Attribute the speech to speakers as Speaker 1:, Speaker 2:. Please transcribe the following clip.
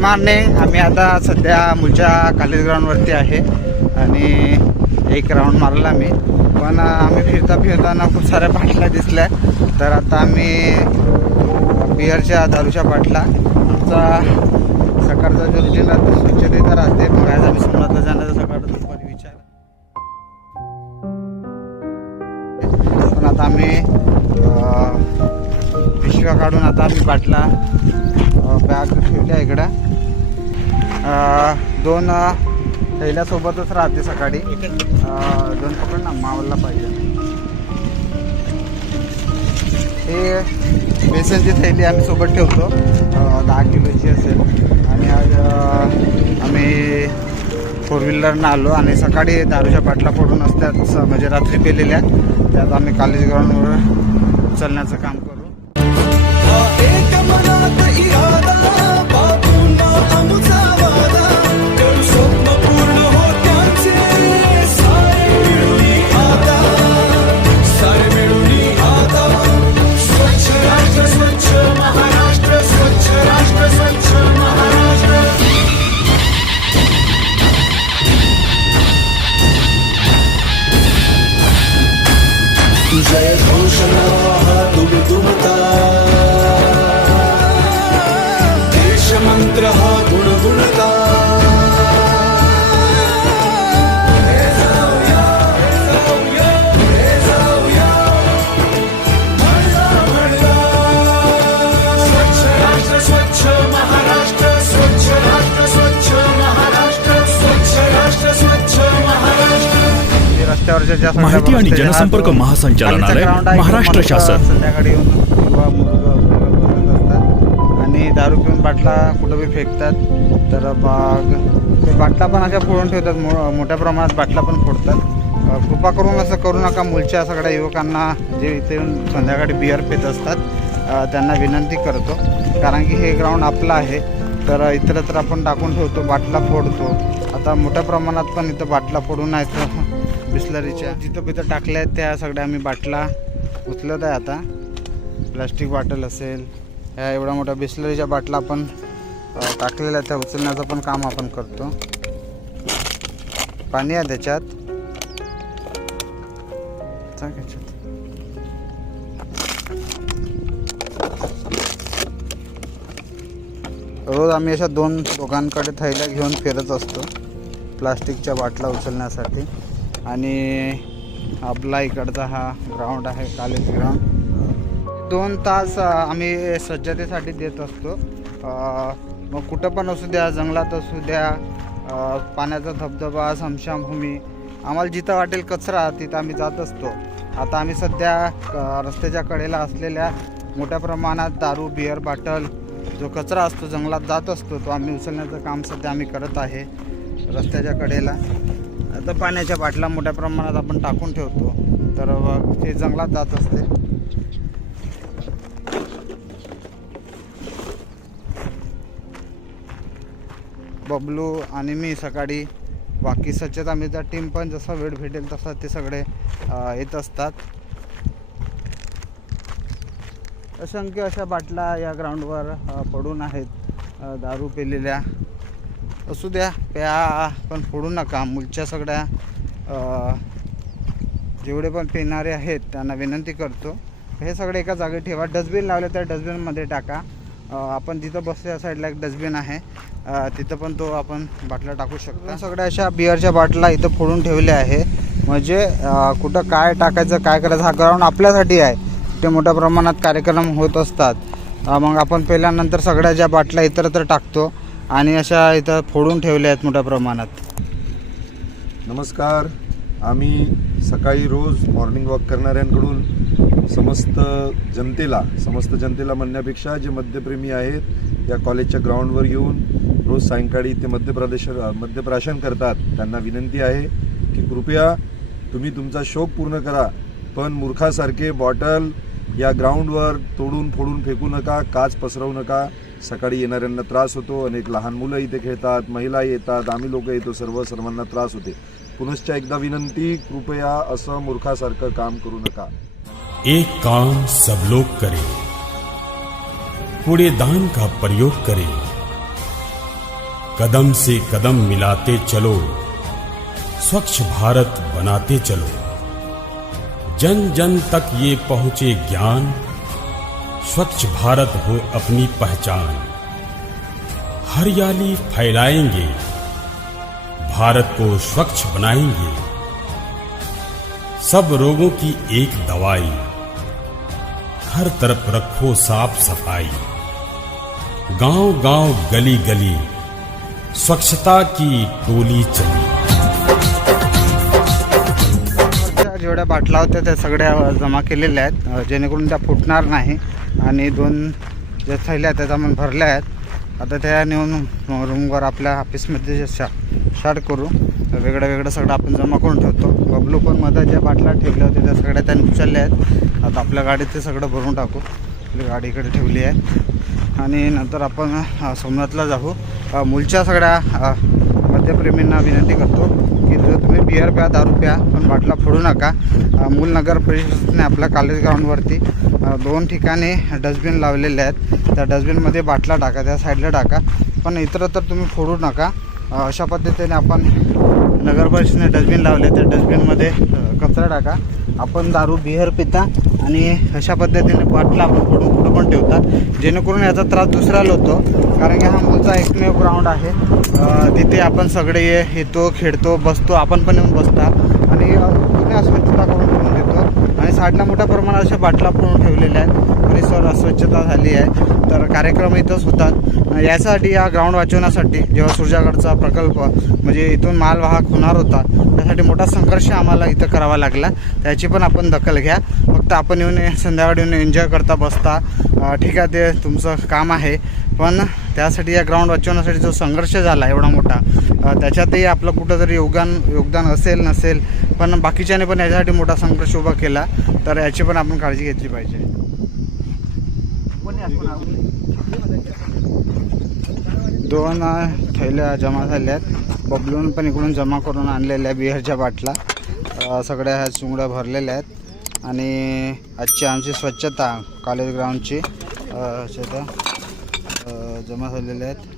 Speaker 1: मारणे. आम्ही आता सध्या मुलच्या कॉलेज ग्राउंडवरती आहे. आणि एक राऊंड मारला मी पण आम्ही फिरता फिरताना खूप साऱ्या बाटल्या दिसल्या. तर आता आम्ही बिअरच्या दारूच्या बाटला आमचा सकाळचा जो रुटीन राहतो स्वच्छतेचा राहते. मग आज आम्ही सोमनाथला जाण्याचा सकाळचा दुपारी विचार. पण आता आम्ही पिशव्या काढून आता आम्ही बाटला बॅग ठेवल्या इकडं. दोन थैल्यासोबतच राहते सकाळी. दोन पकड ना मावलला पाहिजे. हे बेसनची थैली आम्ही सोबत ठेवतो. दहा किलोची असेल. आणि आज आम्ही फोर व्हीलरनं आलो आणि सकाळी दारूच्या बाटला फोडून असतात म्हणजे रात्री पेलेल्या. त्यात आम्ही कॉलेज ग्राउंडवर उचलण्याचं काम रस्त्यावरच्या
Speaker 2: माहिती आणि जनसंपर्क महासंचालनालय, महाराष्ट्र शासन.
Speaker 1: संध्याकाळी येऊन किंवा मुलगा आणि दारू पिऊन बाटला कुठं बी फेकतात तर मग ते बाटला पण अशा फोडून ठेवतात मो- मोठ्या प्रमाणात बाटला पण फोडतात. कृपा करून असं करू नका मुलच्या सगळ्या युवकांना जे इथे येऊन संध्याकाळी बिअर पित असतात त्यांना विनंती करतो. कारण की हे ग्राउंड आपलं आहे तर इतरत्र आपण टाकून ठेवतो बाटला फोडतो. आता मोठ्या प्रमाणात पण इथं बाटला फोडून आहेत बिस्लरीच्या. हो, जिथं तिथं टाकल्या आहेत त्या सगळ्या आम्ही बाटला. उचलत आहे आता. प्लास्टिक बाटल असेल. ह्या एवढ्या मोठ्या बिस्लरीच्या बाटला आपण टाकलेल्या त्या उचलण्याचं पण काम आपण करतो. पाणी आहे त्याच्यात. रोज आम्ही अशा दोन दोघांकडे थैल्या घेऊन फिरत असतो. प्लास्टिकच्या बाटल्या उचलण्यासाठी. आणि आपला इकडचा हा ग्राउंड आहे कॉलेज ग्राउंड दोन तास आम्ही सज्जतेसाठी देत असतो. मग कुठं पण असू द्या जंगलात असू द्या पाण्याचा धबधबा समशानभूमी आम्हाला जिथं वाटेल कचरा तिथं आम्ही जात असतो. आता आम्ही सध्या रस्त्याच्या कडेला असलेल्या मोठ्या प्रमाणात दारू बिअर बाटल जो कचरा असतो जंगलात जात असतो तो आम्ही उचलण्याचं काम सध्या आम्ही करत आहे रस्त्याच्या कडेला. तर पाण्याच्या बाटल्या मोठ्या प्रमाणात आपण टाकून ठेवतो. तर मग ते जंगलात जात असते. बबलू आणि मी सकाळी बाकी स्वच्छता मित्र टीम पण जसा वेळ भेटेल तसा ते सगळे येत असतात. असंख्य अशा बाटल्या या ग्राउंडवर पडून आहेत. दारू पेलेल्या. असू द्या प्या पण फोडू नका. मुलच्या सगळ्या जेवढे पण पिणारे आहेत त्यांना विनंती करतो. हे सगळे एका जागी ठेवा. डस्टबिन लावले त्या डस्टबिनमध्ये टाका. आपण जिथं बसतो या साईडला एक डस्टबिन आहे. तिथं पण तो आपण बाटल्या टाकू शकता. सगळ्या अशा बिअरच्या बाटल्या इथं फोडून ठेवल्या आहे. म्हणजे कुठं काय टाकायचं काय करायचं हा ग्राउंड आपल्यासाठी आहे. ते मोठ्या प्रमाणात कार्यक्रम होत असतात. मग आपण पहिल्यानंतर सगळ्या ज्या बाटल्या इतरत्र टाकतो आणि अशा इथं फोडून ठेवल्या आहेत मोठ्या प्रमाणात.
Speaker 3: नमस्कार. आम्ही सकाळी रोज मॉर्निंग वॉक करणाऱ्यांकडून समस्त जनतेला समस्त जनतेला म्हणण्यापेक्षा जे मद्यप्रेमी आहेत या कॉलेजच्या ग्राउंडवर येऊन रोज सायंकाळी ते मद्यप्रदेश मद्यप्राशन करतात त्यांना विनंती आहे की कृपया तुम्ही तुमचा शौक पूर्ण करा. पण मूर्खासारखे बॉटल या ग्राउंडवर तोडून फोडून फेकू नका काच पसरवू नका. सकाळी येणाऱ्यांना त्रास होतो. अनेक लहान मुलं इथे खेळतात महिला येतात आम्ही लोक येतो सर्व सर्वांना त्रास होते. पुनश्च एकदा विनंती कृपया असं मूर्खासारखं काम करू नका.
Speaker 4: एक काम सब लोग करें कूड़ेदान का प्रयोग करें. कदम से कदम मिलाते चलो स्वच्छ भारत बनाते चलो. जन जन तक ये पहुँचे ज्ञान, स्वच्छ भारत हो अपनी पहचान। हरियाली फैलाएँगे, भारत को स्वच्छ बनाएँगे। सब रोगों की एक दवाई, हर तरफ़ रखो साफ़ सफ़ाई। गाँव गाँव गली गली स्वच्छता की टोली चली।
Speaker 1: जेवढ्या बाटल्या होत्या त्या सगळ्या जमा केलेल्या आहेत. जेणेकरून त्या फुटणार नाही. आणि दोन ज्या थैल्या आहेत त्या भरल्या आहेत. आता त्या नेऊन रूमवर आपल्या ऑफिसमध्ये जे शा शार्ट करू. वेगळं वेगळं सगळं आपण जमा करून ठेवतो. बबलू पण मध्ये ज्या बाटल्या ठेवल्या होत्या त्या सगळ्या त्यांनी उचलल्या आहेत. आता आपल्या गाडीत ते सगळं भरून टाकू. आपली गाडी इकडे ठेवली आहे. आणि नंतर आपण सोमनाथला जाऊ. मुलच्या सगळ्या मध्यप्रेमींना विनंती करतो. तर तुम्ही बिअर प्या दारू प्या पण बाटला फोडू नका. मूल नगर परिषदेने आपल्या कॉलेज ग्राउंडवरती दोन ठिकाणी डस्टबिन लावलेले आहेत. त्या डस्टबिनमध्ये बाटला टाका त्या साईडला टाका. पण इतर तर तुम्ही फोडू नका. अशा पद्धतीने आपण नगर परिषदेने डस्टबिन लावले त्या डस्टबिनमध्ये कचरा टाका. आपण दारू बिहर पिता आणि अशा पद्धतीने बाटला आपण पुढून कुठं पण ठेवता. जेणेकरून याचा त्रास दुसऱ्याला होतो. कारण की हा मुलचा एकमेव ग्राउंड आहे. तिथे आपण सगळे येतो खेळतो बसतो आपण पण येऊन बसता. आणि पूर्ण अस्वच्छता करून ठेवून देतो. आणि साईडला मोठ्या प्रमाणात अशा बाटला पुरून ठेवलेल्या आहेत. परिसर अस्वच्छता झाली आहे. तर कार्यक्रम इथंच होतात यासाठी या ग्राउंड वाचवण्यासाठी जेव्हा सूर्जागडचा प्रकल्प म्हणजे इथून मालवाहक होणार होता त्यासाठी मोठा संघर्ष आम्हाला इथं करावा लागला. त्याची पण आपण दखल घ्या. फक्त आपण येऊन संध्याकाळी येऊन एन्जॉय करता बसता ठीक आहे ते तुमचं काम आहे. पण त्यासाठी या ग्राउंड वाचवण्यासाठी जो संघर्ष झाला एवढा मोठा त्याच्यातही आपलं कुठंतरी योगदान योगदान असेल नसेल पण बाकीच्याने पण याच्यासाठी मोठा संघर्ष उभा केला तर याची पण आपण काळजी घेतली पाहिजे. दोन थैल्या जमा झाल्या आहेत बबलून पण इकडून जमा करून आणलेल्या बिहारच्या बाटला. सगळ्या ह्या चुंगड्या भरलेल्या आहेत. आणि आजची आमची स्वच्छता कॉलेज ग्राउंडची स्वच्छता जमा झालेल्या आहेत.